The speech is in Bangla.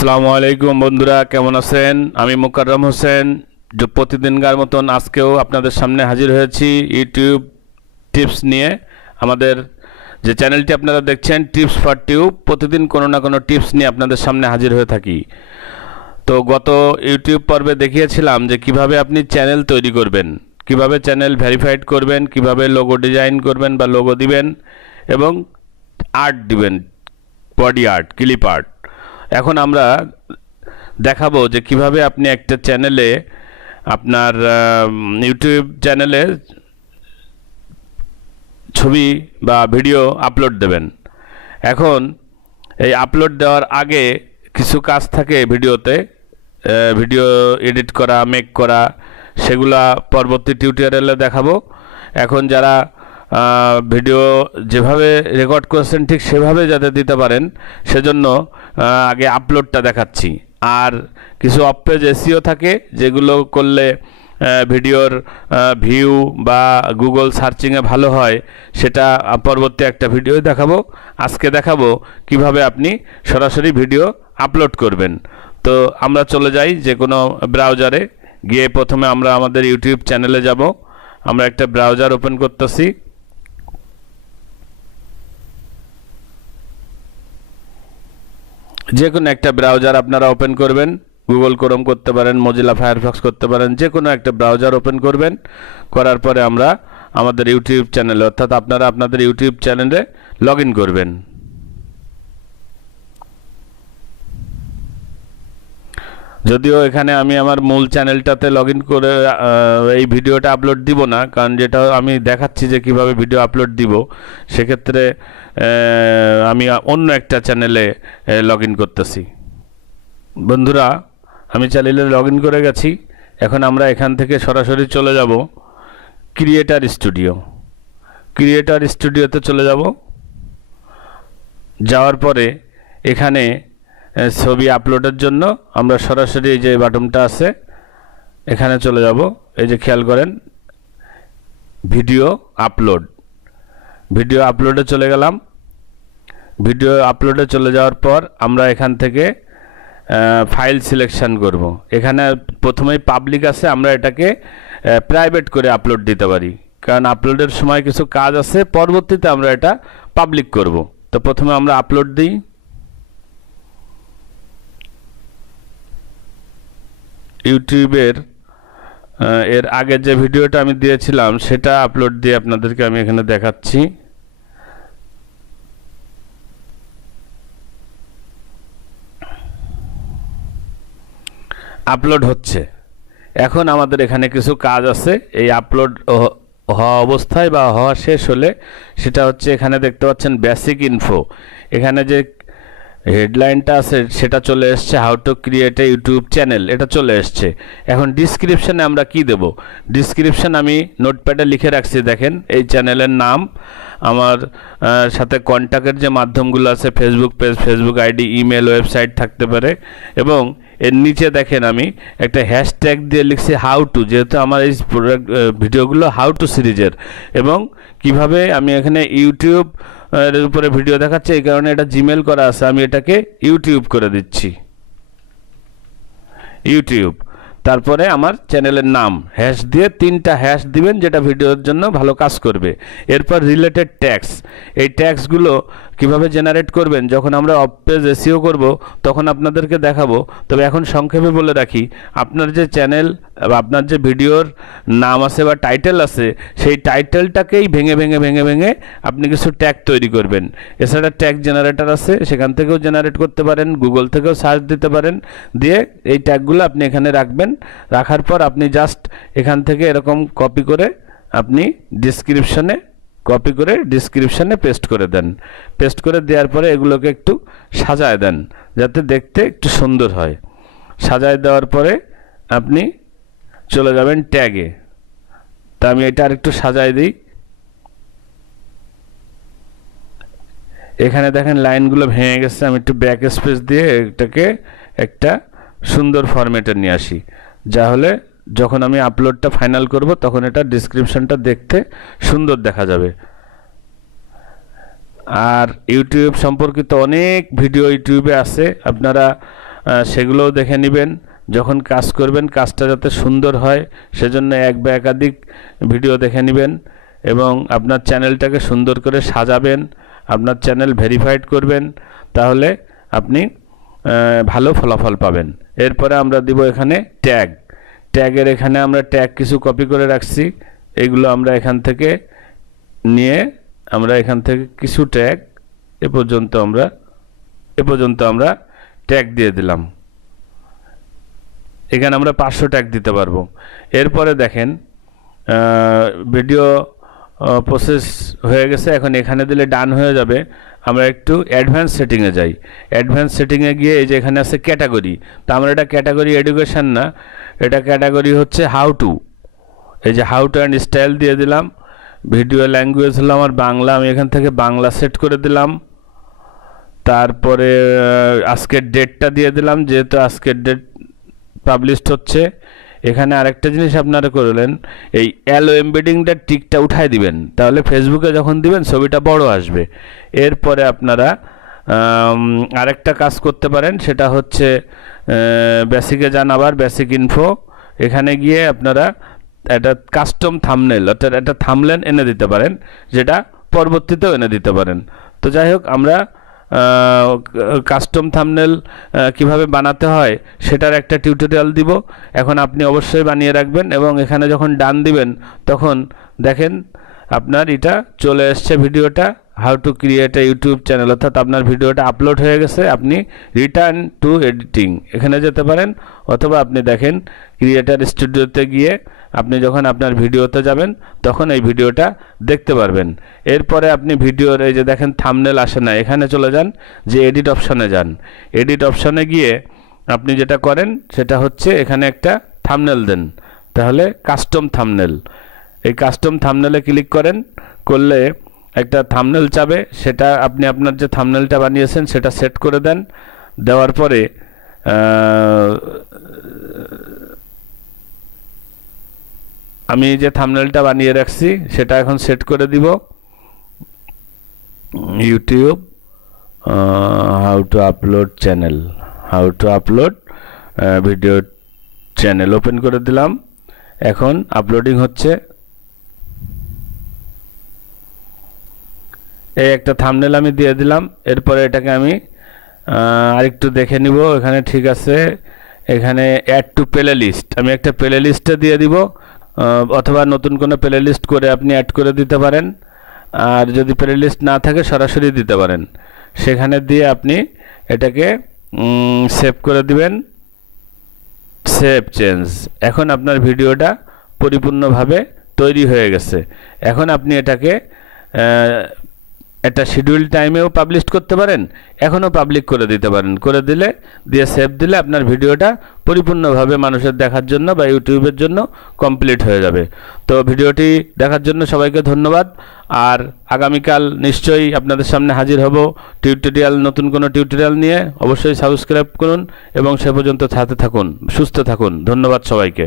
আসসালামু আলাইকুম বন্ধুরা, কেমন আছেন? আমি মোকাররম হোসেন প্রতিদিনকার মতন আজকেও আপনাদের সামনে হাজির হয়েছি ইউটিউব টিপস নিয়ে। আমাদের যে চ্যানেলটি আপনারা দেখছেন টিপস ফর টিউব, প্রতিদিন কোনো না কোনো টিপস নিয়ে আপনাদের সামনে হাজির হয়ে থাকি। তো গত ইউটিউব পর্বে দেখিয়েছিলাম যে কিভাবে আপনি চ্যানেল তৈরি করবেন, কিভাবে চ্যানেল ভেরিফাইড করবেন, কিভাবে লোগো ডিজাইন করবেন বা লোগো দিবেন এবং আর্ট দিবেন, বডি আর্ট, ক্লিপ আর্ট। এখন আমরা দেখাবো যে কিভাবে আপনি একটা চ্যানেলে আপনার ইউটিউব চ্যানেলে ছবি বা ভিডিও আপলোড দেবেন। এখন এই আপলোড দেওয়ার আগে কিছু কাজ থাকে ভিডিওতে, ভিডিও এডিট করা, মেক করা, সেগুলা পরবর্তী টিউটোরিয়ালে দেখাবো। এখন যারা ভিডিও যেভাবে রেকর্ড করেছেন ঠিক সেভাবে যাতে দিতে পারেন সেজন্য আগে আপলোডটা দেখাচ্ছি। আর কিছু অফ পেজ এসইও থাকে যেগুলো করলে ভিডিওর ভিউ বা গুগল সার্চিংয়ে ভালো হয়, সেটা পরবর্তী একটা ভিডিও দেখাবো। আজকে দেখাবো কিভাবে আপনি সরাসরি ভিডিও আপলোড করবেন। তো আমরা চলে যাই যে কোনো ব্রাউজারে গিয়ে প্রথমে আমরা আমাদের ইউটিউব চ্যানেলে যাব। আমরা একটা ব্রাউজার ওপেন করতেছি। যে কোনো একটা ব্রাউজার আপনারা ওপেন করবেন, গুগল ক্রোম করতে পারেন, মজিলা ফায়ারফক্স করতে পারেন, যে কোনো একটা ব্রাউজার ওপেন করবেন। করার পরে আমরা আমাদের ইউটিউব চ্যানেলে, অর্থাৎ আপনারা আপনাদের ইউটিউব চ্যানেলে লগ ইন করবেন। যদিও এখানে আমি আমার মূল চ্যানেলটাতে লগ ইন করে এই ভিডিওটা আপলোড দিব না, কারণ যেটা আমি দেখাচ্ছি যে কিভাবে ভিডিও আপলোড দিব, সেক্ষেত্রে আমি অন্য একটা চ্যানেলে লগ ইন করতেছি। বন্ধুরা, আমি চ্যানেলে লগ ইন করে গেছি। এখন আমরা এখান থেকে সরাসরি চলে যাব ক্রিয়েটার স্টুডিও। ক্রিয়েটার স্টুডিওতে চলে যাব। যাওয়ার পরে এখানে ছবি আপলোডের জন্য আমরা সরাসরি এই যে বাটনটা আছে এখানে চলে যাব। এই যে খেয়াল করেন, ভিডিও আপলোড, ভিডিও আপলোডে চলে গেলাম। ভিডিও আপলোডে চলে যাওয়ার পর আমরা এখান থেকে ফাইল সিলেকশন করব। এখানে প্রথমেই পাবলিক আছে, আমরা এটাকে প্রাইভেট করে আপলোড দিতে পারি, কারণ আপলোডের সময় কিছু কাজ আছে, পরবর্তীতে আমরা এটা পাবলিক করব। তো প্রথমে আমরা আপলোড দিই। ইউটিউবের এর আগের যে ভিডিওটা আমি দিয়েছিলাম সেটা আপলোড দিয়ে আপনাদেরকে আমি এখানে দেখাচ্ছি। আপলোড হচ্ছে। এখন আমাদের এখানে কিছু কাজ আছে, এই আপলোড হওয়া অবস্থায় বা হওয়া শেষ হলে সেটা হচ্ছে এখানে দেখতে পাচ্ছেন বেসিক ইনফো। এখানে যে হেডলাইনটা আছে সেটা চলে এসছে, how to create a YouTube channel, এটা চলে এসছে। এখন ডিসক্রিপশানে আমরা কি দেব? ডিসক্রিপশান আমি নোটপ্যাডে লিখে রাখছি, দেখেন এই চ্যানেলের নাম, আমার সাথে কন্ট্যাক্টের যে মাধ্যমগুলো আছে, Facebook page, Facebook ID, email, website থাকতে পারে। এবং এর নিচে দেখেন আমি একটা হ্যাশট্যাগ দিয়ে লিখছি হাউ টু, যেহেতু আমার এই ভিডিওগুলো হাউ টু সিরিজের, এবং কিভাবে আমি এখানে ইউটিউব এর উপরে ভিডিও দেখাচ্ছে, এই কারণে এটা জিমেল করা আছে, আমি এটাকে ইউটিউব করে দিচ্ছি, ইউটিউব। তারপরে আমার চ্যানেলের নাম হ্যাশ দিয়ে 3টা হ্যাশ দিবেন, যেটা ভিডিওর জন্য ভালো কাজ করবে। এরপর রিলেটেড ট্যাক্স, এই ট্যাক্সগুলো কিভাবে জেনারেট করবেন যখন আমরা অফ পেজ এসইও করব তখন আপনাদেরকে দেখাবো। তবে এখন সংক্ষেপে বলে রাখি, আপনার যে চ্যানেল বা আপনার যে ভিডিওর নাম আছে বা টাইটেল আছে, সেই টাইটেলটাকেই ভেঙে ভেঙে ভেঙে ভেঙে আপনি কিছু ট্যাগ তৈরি করবেন। এছাড়া ট্যাগ জেনারেটর আছে, সেখান থেকেও জেনারেট করতে পারেন, গুগল থেকেও সার্চ দিতে পারেন, দিয়ে এই ট্যাগগুলো আপনি এখানে রাখবেন। রাখার পর আপনি জাস্ট এখান থেকে এরকম কপি করে আপনি ডিসক্রিপশানে পেস্ট করে দেন। পেস্ট করে দেওয়ার পরে এগুলোকে একটু সাজায় দেন যাতে দেখতে একটু সুন্দর হয়। সাজায় দেওয়ার পরে আপনি চলে যাবেন ট্যাগে। তা আমি এটা আর একটু সাজায় দিই। এখানে দেখেন লাইনগুলো ভেঙে গেছে, আমি একটু ব্যাক স্পেস দিয়ে এটাকে একটা সুন্দর ফরম্যাটে নিয়ে আসি, যা হলে যখন আমি আপলোডটা ফাইনাল করব তখন এটা ডিসক্রিপশনটা দেখতে সুন্দর দেখা যাবে। আর ইউটিউব সম্পর্কিত অনেক ভিডিও ইউটিউবে আছে, আপনারা সেগুলোও দেখে নেবেন। যখন কাজ করবেন কাজটা যাতে সুন্দর হয় সেজন্য এক বা একাধিক ভিডিও দেখে নেবেন এবং আপনার চ্যানেলটাকে সুন্দর করে সাজাবেন, আপনার চ্যানেল ভেরিফাইড করবেন, তাহলে আপনি ভালো ফলাফল পাবেন। এরপরে আমরা দিব এখানে ট্যাগের এখানে আমরা ট্যাগ কিছু কপি করে রাখছি, এগুলো আমরা এখান থেকে নিয়ে আমরা এখান থেকে কিছু ট্যাগ এ পর্যন্ত আমরা ট্যাগ দিয়ে দিলাম। এখানে আমরা 500 ট্যাগ দিতে পারবো। এরপরে দেখেন ভিডিও প্রসেস হয়ে গেছে, এখন এখানে দিলে ডান হয়ে যাবে। আমরা একটু অ্যাডভান্স সেটিংয়ে যাই। অ্যাডভান্স সেটিংয়ে গিয়ে এই যে এখানে আছে ক্যাটাগরি, তো আমরা এটা ক্যাটাগরি এডুকেশন না, এটা ক্যাটাগরি হচ্ছে হাউ টু। এই যে হাউ টু অ্যান্ড স্টাইল দিয়ে দিলাম। ভিডিও ল্যাঙ্গুয়েজ হলো আমার বাংলা, আমি এখান থেকে বাংলা সেট করে দিলাম। তারপরে আজকের ডেটটা দিয়ে দিলাম, যেহেতু আজকের ডেট পাবলিশড হচ্ছে। এখানে আরেকটা জিনিস আপনারা করলেন, এই অ্যালো এমবেডিংটা টিকটা উঠাই দিবেন, তাহলে ফেসবুকে যখন দিবেন ছবিটা বড় আসবে। এরপরে আপনারা আরেকটা কাজ করতে পারেন, সেটা হচ্ছে বেসিকে যান, আবার বেসিক ইনফো, এখানে গিয়ে আপনারা একটা কাস্টম থাম্বনেল অর্থাৎ একটা থাম্বনেল এনে দিতে পারেন, যেটা পরবর্তীতেও এনে দিতে পারেন। তো যাই হোক, আমরা কাস্টম থাম্বনেল কিভাবে বানাতে হয় সেটার একটা টিউটোরিয়াল দিব। এখন আপনি অবশ্যই বানিয়ে রাখবেন এবং এখানে যখন ডান দিবেন তখন দেখেন আপনার এটা চলে এসছে ভিডিওটা, how to create a YouTube channel, অর্থাৎ আপনার ভিডিওটা আপলোড হয়ে গেছে। আপনি রিটার্ন টু এডিটিং এখানে যেতে পারেন, অথবা আপনি দেখেন ক্রিয়েটার স্টুডিওতে গিয়ে আপনি যখন আপনার ভিডিওতে যাবেন তখন এই ভিডিওটা দেখতে পারবেন। এরপরে আপনি ভিডিওর এই যে দেখেন থাম্বনেল আসে না, এখানে চলে যান, যে এডিট অপশানে যান। এডিট অপশানে গিয়ে আপনি যেটা করেন সেটা হচ্ছে এখানে একটা থাম্বনেল দেন, তাহলে কাস্টম থাম্বনেল। এই কাস্টম থাম্বনেলে ক্লিক করেন, করলে একটা থাম্বনেল চাবে, সেটা আপনি আপনার যে থাম্বনেলটা বানিয়েছেন সেটা সেট করে দেন। দেওয়ার পরে আমি যে থাম্বনেলটা বানিয়ে রাখছি সেটা এখন সেট করে দিব। YouTube how to upload channel, how to upload video channel open করে দিলাম। এখন আপলোডিং হচ্ছে। এই একটা থাম্বনেল আমি দিয়ে দিলাম। এরপরে এটাকে আমি আরেকটু দেখে নিব, এখানে ঠিক আছে। এখানে অ্যাড টু প্লে লিস্ট, আমি একটা প্লে লিস্টে দিয়ে দিব, অথবা নতুন কোনো প্লে লিস্ট করে আপনি অ্যাড করে দিতে পারেন। আর যদি প্লে লিস্ট না থাকে সরাসরি দিতে পারেন। সেখানে দিয়ে আপনি এটাকে সেভ করে দিবেন, সেভ চেঞ্জ। এখন আপনার ভিডিওটা পরিপূর্ণভাবে তৈরি হয়ে গেছে। এখন আপনি এটাকে একটা শিডিউল টাইমেও পাবলিশ করতে পারেন, এখনও পাবলিক করে দিতে পারেন। করে দিলে দিয়ে সেভ দিলে আপনার ভিডিওটা পরিপূর্ণভাবে মানুষের দেখার জন্য বা ইউটিউবের জন্য কমপ্লিট হয়ে যাবে। তো ভিডিওটি দেখার জন্য সবাইকে ধন্যবাদ। আর আগামীকাল নিশ্চয়ই আপনাদের সামনে হাজির হব টিউটোরিয়াল, নতুন কোনো টিউটোরিয়াল নিয়ে। অবশ্যই সাবস্ক্রাইব করুন এবং সে পর্যন্ত সাথে থাকুন, সুস্থ থাকুন। ধন্যবাদ সবাইকে।